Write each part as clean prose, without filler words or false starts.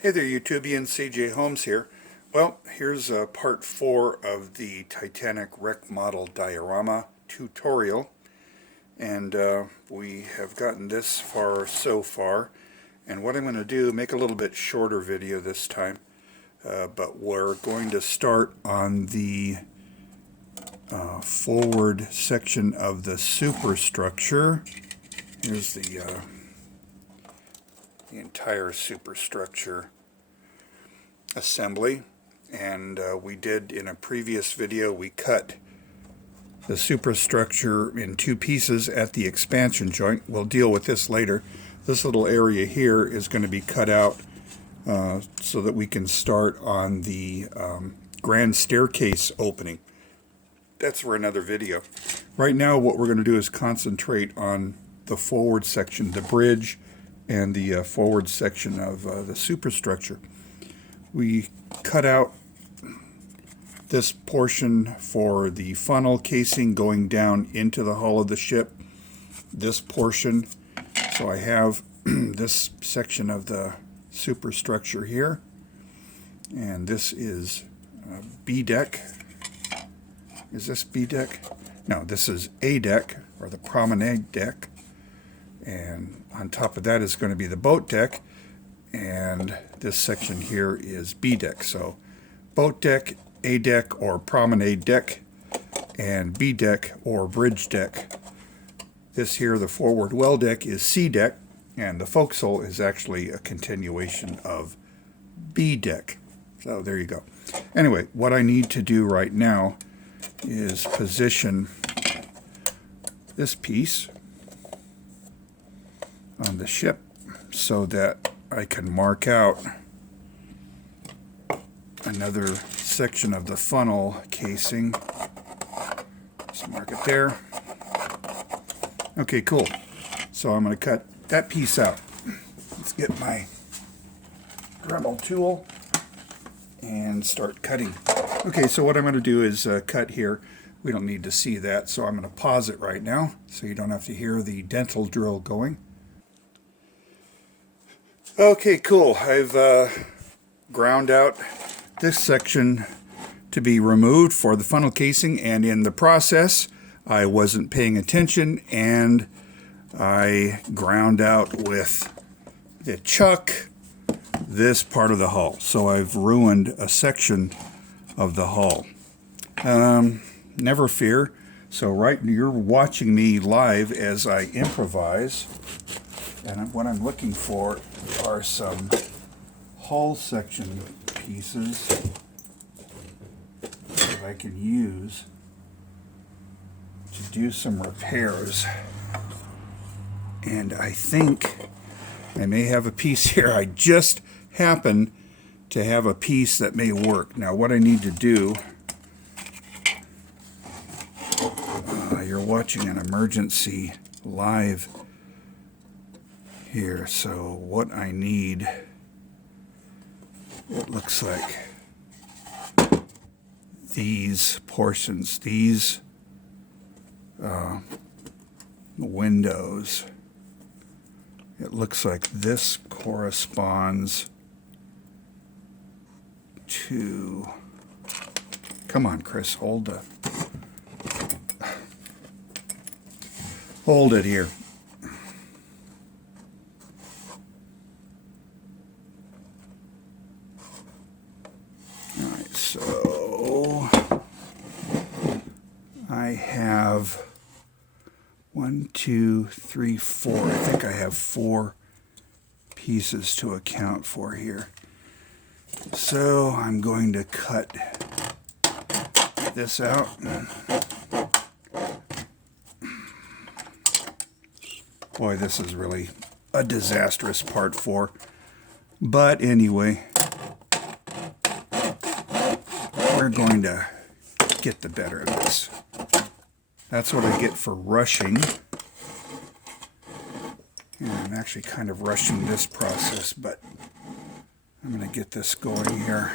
Hey there, YouTubians. CJ Holmes here. Well, here's part 4 of the Titanic wreck model diorama tutorial, and we have gotten this far so far. And what I'm going to do, make a little bit shorter video this time, but we're going to start on the forward section of the superstructure. Here's the entire superstructure assembly, and we did in a previous video, we cut the superstructure in two pieces at the expansion joint. We'll deal with this later. This little area here is going to be cut out so that we can start on the grand staircase opening. That's for another video. Right now what we're going to do is concentrate on the forward section, the bridge, and the forward section of the superstructure. We cut out this portion for the funnel casing going down into the hull of the ship, this portion. So I have this section of the superstructure here, and this is B deck. Is this B deck? No, this is A deck, or the promenade deck, and on top of that is going to be the boat deck, and this section here is B deck. So boat deck, A deck or promenade deck, and B deck or bridge deck. This here, the forward well deck, is C deck, and the forecastle is actually a continuation of B deck. So there you go. Anyway, what I need to do right now is position this piece on the ship so that I can mark out another section of the funnel casing. Just mark it there. Okay, cool. So I'm going to cut that piece out. Let's get my Dremel tool and start cutting. Okay, so what I'm going to do is cut here. We don't need to see that, so I'm going to pause it right now so you don't have to hear the dental drill going. Okay, cool. I've ground out this section to be removed for the funnel casing, and in the process I wasn't paying attention and I ground out with the chuck this part of the hull. So I've ruined a section of the hull. Never fear. So you're watching me live as I improvise, and what I'm looking for are some hull section pieces that I can use to do some repairs. And I think I may have a piece here. I just happen to have a piece that may work. Now what I need to do, you're watching an emergency live here, so what I need, it looks like these portions, these windows, it looks like this corresponds to, come on Chris, hold it here. Alright, so I have 1, 2, 3, 4. I think I have 4 pieces to account for here. So I'm going to cut this out. Boy, this is really a disastrous part 4. But anyway, we're going to get the better of this. That's what I get for rushing. And I'm actually kind of rushing this process, but I'm going to get this going here.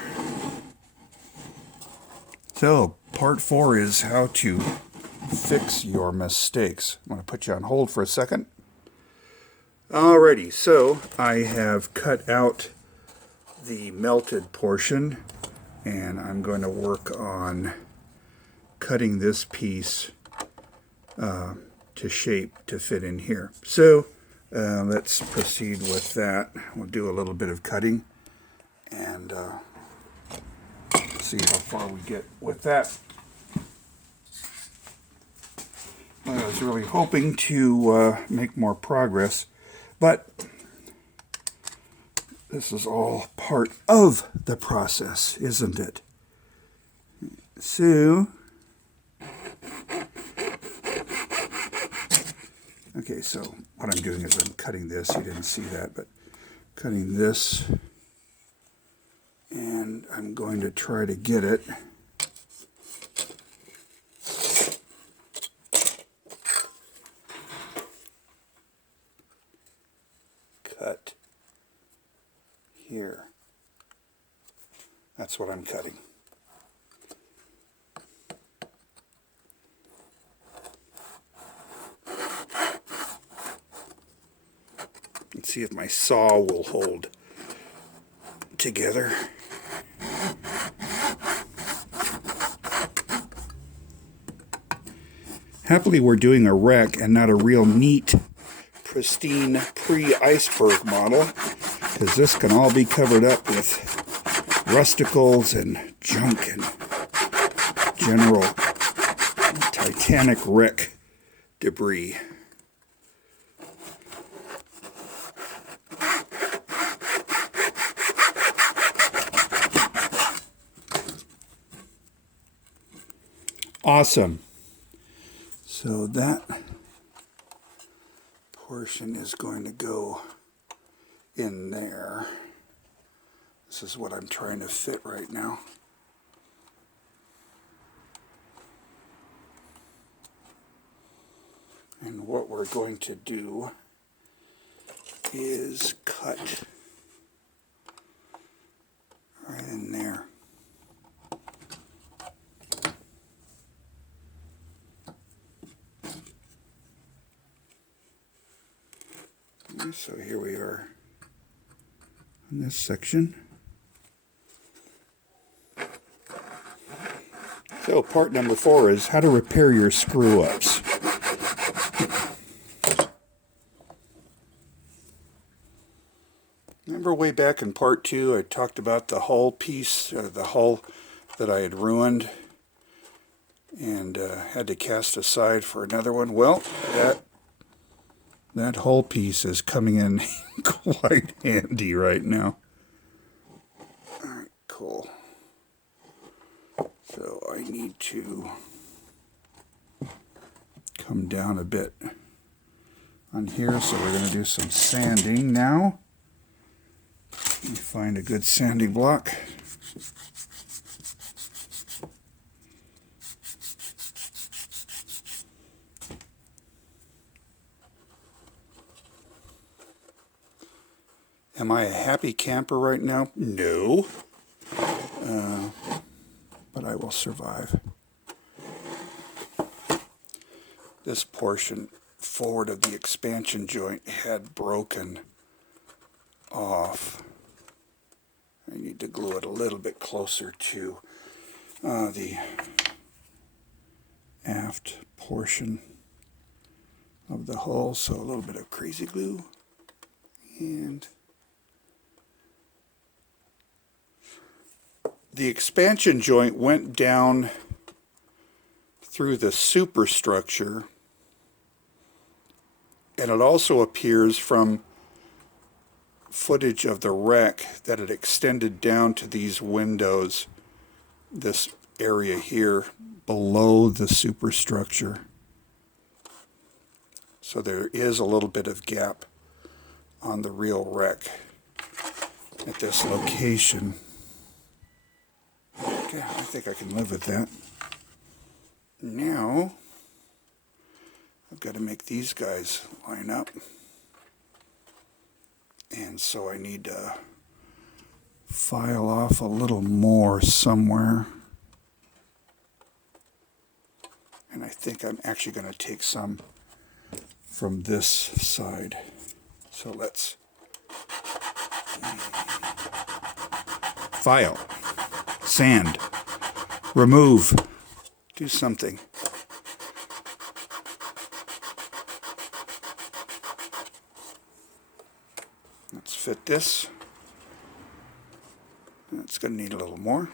So, part 4 is how to fix your mistakes. I'm going to put you on hold for a second. Alrighty, so I have cut out the melted portion, and I'm going to work on cutting this piece to shape to fit in here. So let's proceed with that. We'll do a little bit of cutting and see how far we get with that. I was really hoping to make more progress, but this is all part of the process, isn't it? So, okay, so what I'm doing is I'm cutting this. You didn't see that, but cutting this, and I'm going to try to get it cut here. That's what I'm cutting. Let's see if my saw will hold together. Happily, we're doing a wreck and not a real neat, pristine pre-iceberg model, because this can all be covered up with rusticles and junk and general Titanic wreck debris. Awesome. So that portion is going to go in there. This is what I'm trying to fit right now. And what we're going to do is cut right in there. So here we are in this section. So part number 4 is how to repair your screw-ups. Remember way back in part 2 I talked about the hull piece, the hull that I had ruined and had to cast aside for another one? Well, that whole piece is coming in quite handy right now. Alright, cool. So I need to come down a bit on here, so we're going to do some sanding now. Let me find a good sanding block. Am I a happy camper right now? No. But I will survive. This portion forward of the expansion joint had broken off. I need to glue it a little bit closer to the aft portion of the hull, so a little bit of crazy glue and the expansion joint went down through the superstructure, and it also appears from footage of the wreck that it extended down to these windows, this area here below the superstructure. So there is a little bit of gap on the real wreck at this location. Okay, I think I can live with that. Now, I've got to make these guys line up. And so I need to file off a little more somewhere. And I think I'm actually going to take some from this side. So let's File. Sand. Remove. Do something. Let's fit this. It's going to need a little more.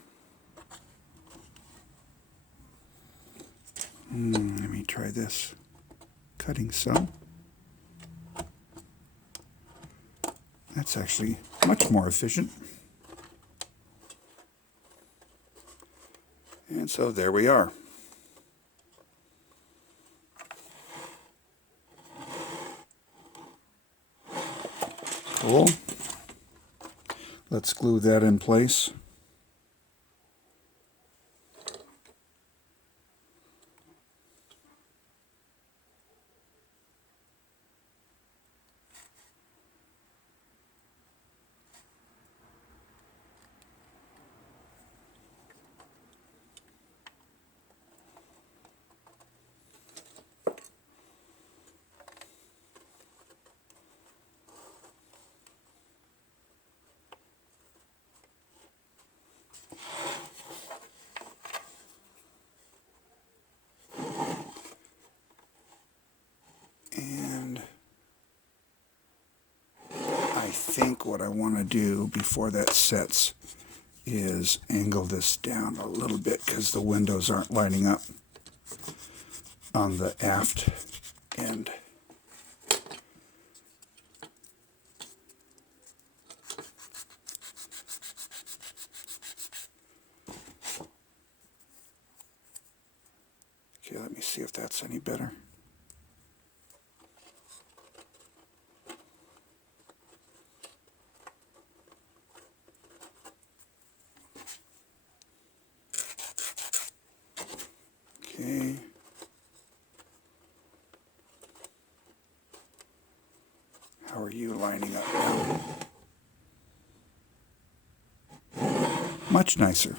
Let me try this. Cutting some. That's actually much more efficient. And so there we are. Cool. Let's glue that in place. And I think what I want to do before that sets is angle this down a little bit because the windows aren't lining up on the aft end. Okay, let me see if that's any better. Okay. How are you lining up now? Much nicer.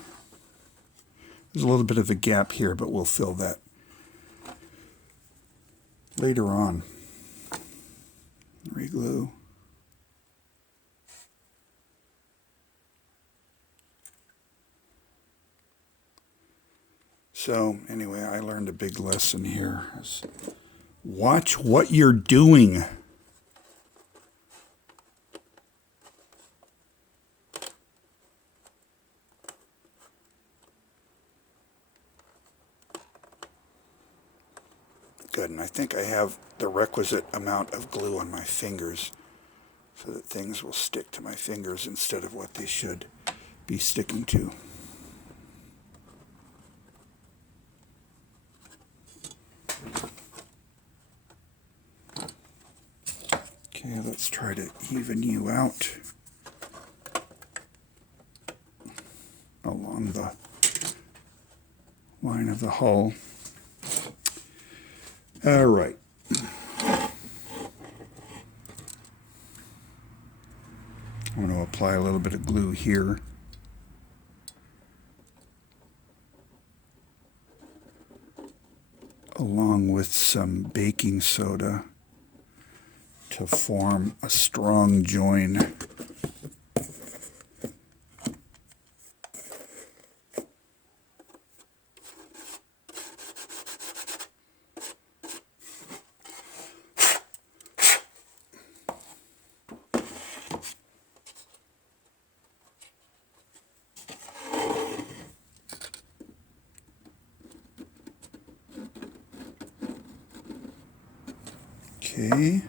There's a little bit of a gap here, but we'll fill that later on. Reglue. So anyway, I learned a big lesson here. Watch what you're doing. Good, and I think I have the requisite amount of glue on my fingers so that things will stick to my fingers instead of what they should be sticking to. Okay, let's try to even you out along the line of the hull. All right. I'm going to apply a little bit of glue here. Along with some baking soda to form a strong join. Okay.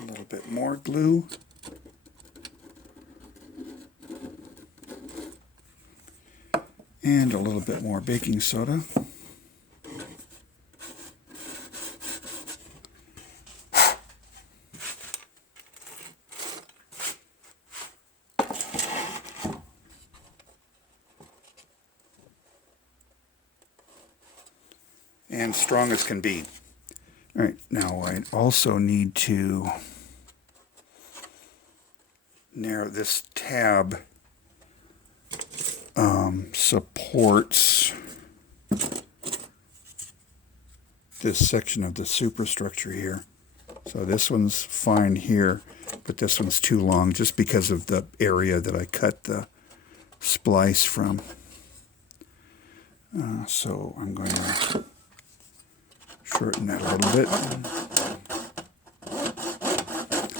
A little bit more glue. And a little bit more baking soda. And strong as can be. All right, now I also need to narrow. This tab supports this section of the superstructure here. So this one's fine here, but this one's too long just because of the area that I cut the splice from. So I'm going to shorten that a little bit.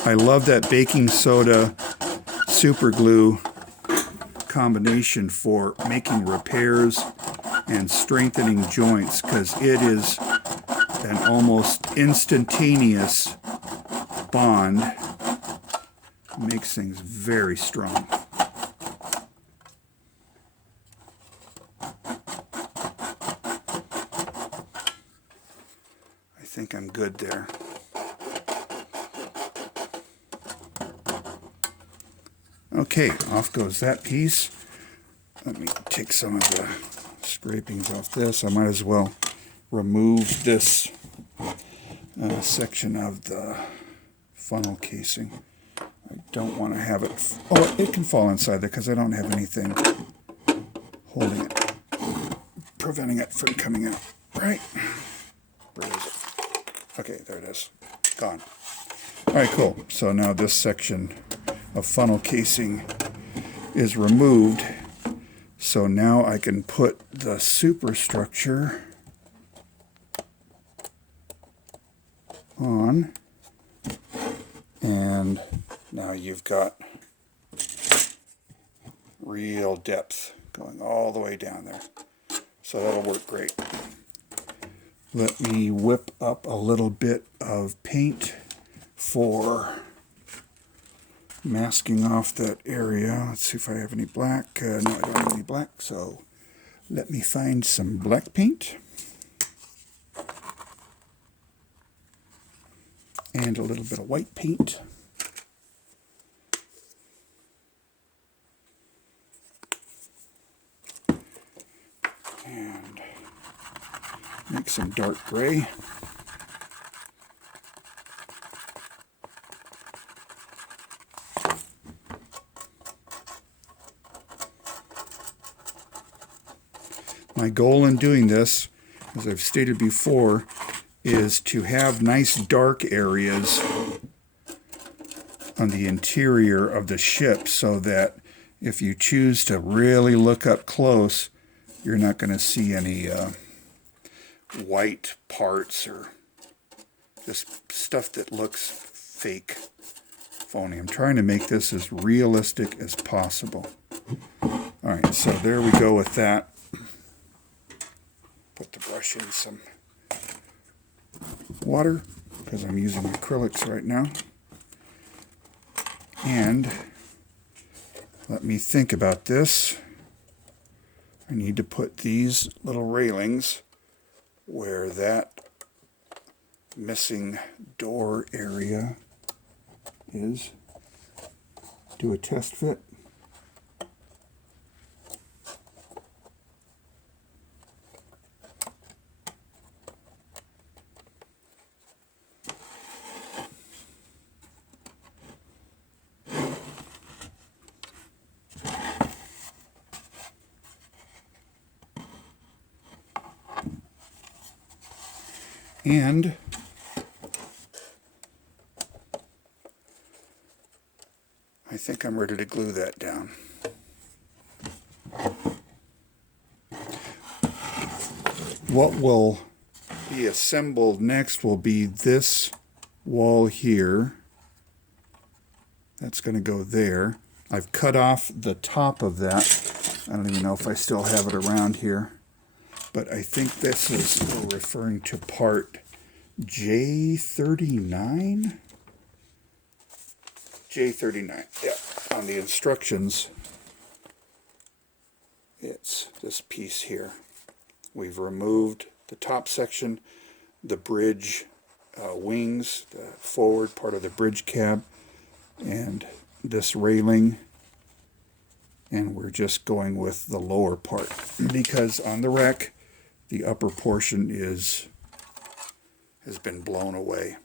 I love that baking soda super glue combination for making repairs and strengthening joints, because it is an almost instantaneous bond. It makes things very strong. I think I'm good there. Okay, off goes that piece. Let me take some of the scrapings off this. I might as well remove this section of the funnel casing. I don't want to have it... Oh, it can fall inside there because I don't have anything holding it, preventing it from coming out. Right? Where is it? Okay, there it is. Gone. All right, cool. So now this section of funnel casing is removed. So now I can put the superstructure on, and now you've got real depth going all the way down there. So that'll work great. Let me whip up a little bit of paint for masking off that area. Let's see if I have any black. No, I don't have any black, so let me find some black paint. And a little bit of white paint. And make some dark gray. My goal in doing this, as I've stated before, is to have nice dark areas on the interior of the ship so that if you choose to really look up close, you're not going to see any white parts or just stuff that looks fake, phony. I'm trying to make this as realistic as possible. All right, so there we go with that. Put the brush in some water because I'm using acrylics right now. And let me think about this. I need to put these little railings where that missing door area is. Do a test fit. And I think I'm ready to glue that down. What will be assembled next will be this wall here. That's going to go there. I've cut off the top of that. I don't even know if I still have it around here. But I think this is referring to part J39? J39, yeah. On the instructions, it's this piece here. We've removed the top section, the bridge wings, the forward part of the bridge cab, and this railing. And we're just going with the lower part because on the wreck, the upper portion has been blown away.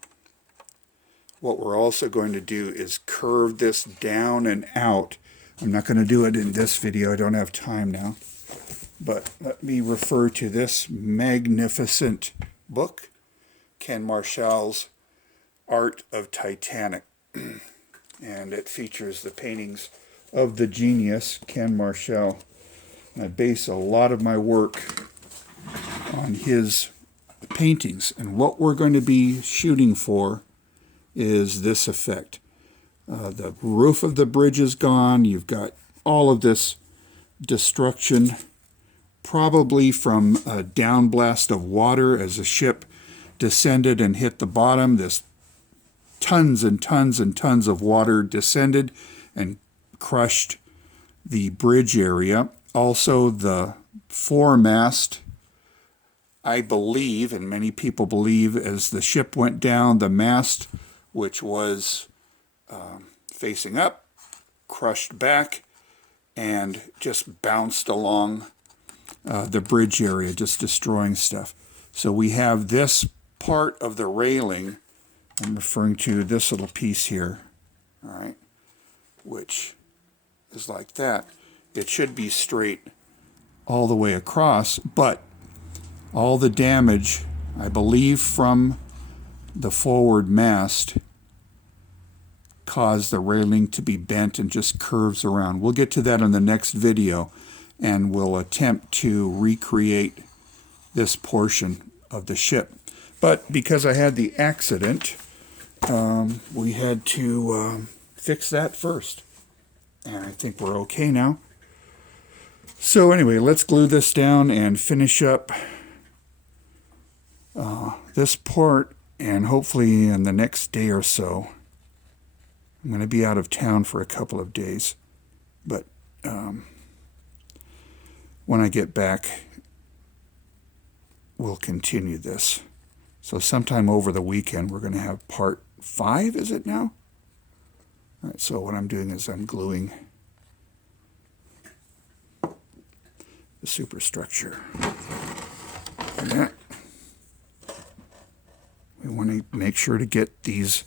what we're also going to do is curve this down and out. I'm not going to do it in this video. I don't have time now. But let me refer to this magnificent book, Ken Marshall's Art of Titanic. And it features the paintings of the genius, Ken Marshall. I base a lot of my work on his paintings. And what we're going to be shooting for is this effect. The roof of the bridge is gone. You've got all of this destruction, probably from a downblast of water as the ship descended and hit the bottom. This tons and tons and tons of water descended and crushed the bridge area. Also, the foremast, I believe, and many people believe, as the ship went down, the mast, which was facing up, crushed back, and just bounced along the bridge area, just destroying stuff. So we have this part of the railing, I'm referring to this little piece here, all right, which is like that. It should be straight all the way across, but all the damage, I believe, from the forward mast caused the railing to be bent and just curves around. We'll get to that in the next video, and we'll attempt to recreate this portion of the ship. But because I had the accident, we had to fix that first. And I think we're okay now. So anyway, let's glue this down and finish up this part, and hopefully in the next day or so. I'm going to be out of town for a couple of days, but when I get back, we'll continue this. So sometime over the weekend, we're going to have part 5, is it now? All right, so what I'm doing is I'm gluing the superstructure. And that, we want to make sure to get these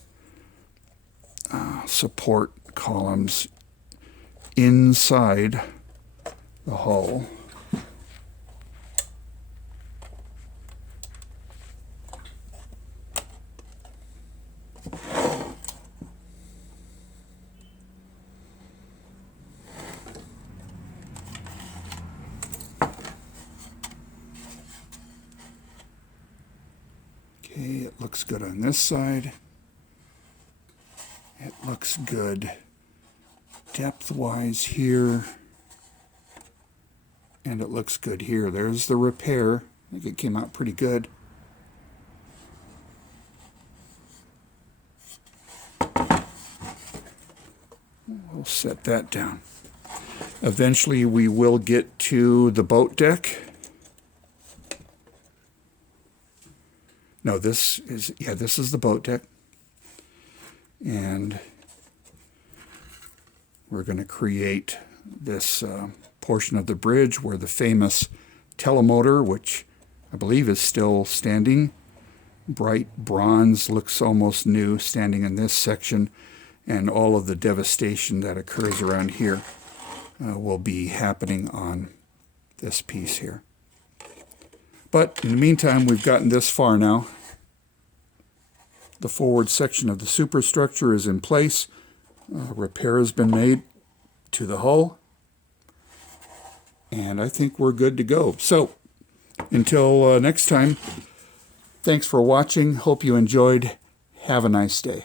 support columns inside the hull. Okay, it looks good on this side. It looks good depth-wise here. And it looks good here. There's the repair. I think it came out pretty good. We'll set that down. Eventually we will get to the boat deck. No, this is the boat deck. And we're going to create this portion of the bridge where the famous telemotor, which I believe is still standing, bright bronze, looks almost new, standing in this section, and all of the devastation that occurs around here will be happening on this piece here. But in the meantime, we've gotten this far now. The forward section of the superstructure is in place. Repair has been made to the hull. And I think we're good to go. So, until next time, thanks for watching. Hope you enjoyed. Have a nice day.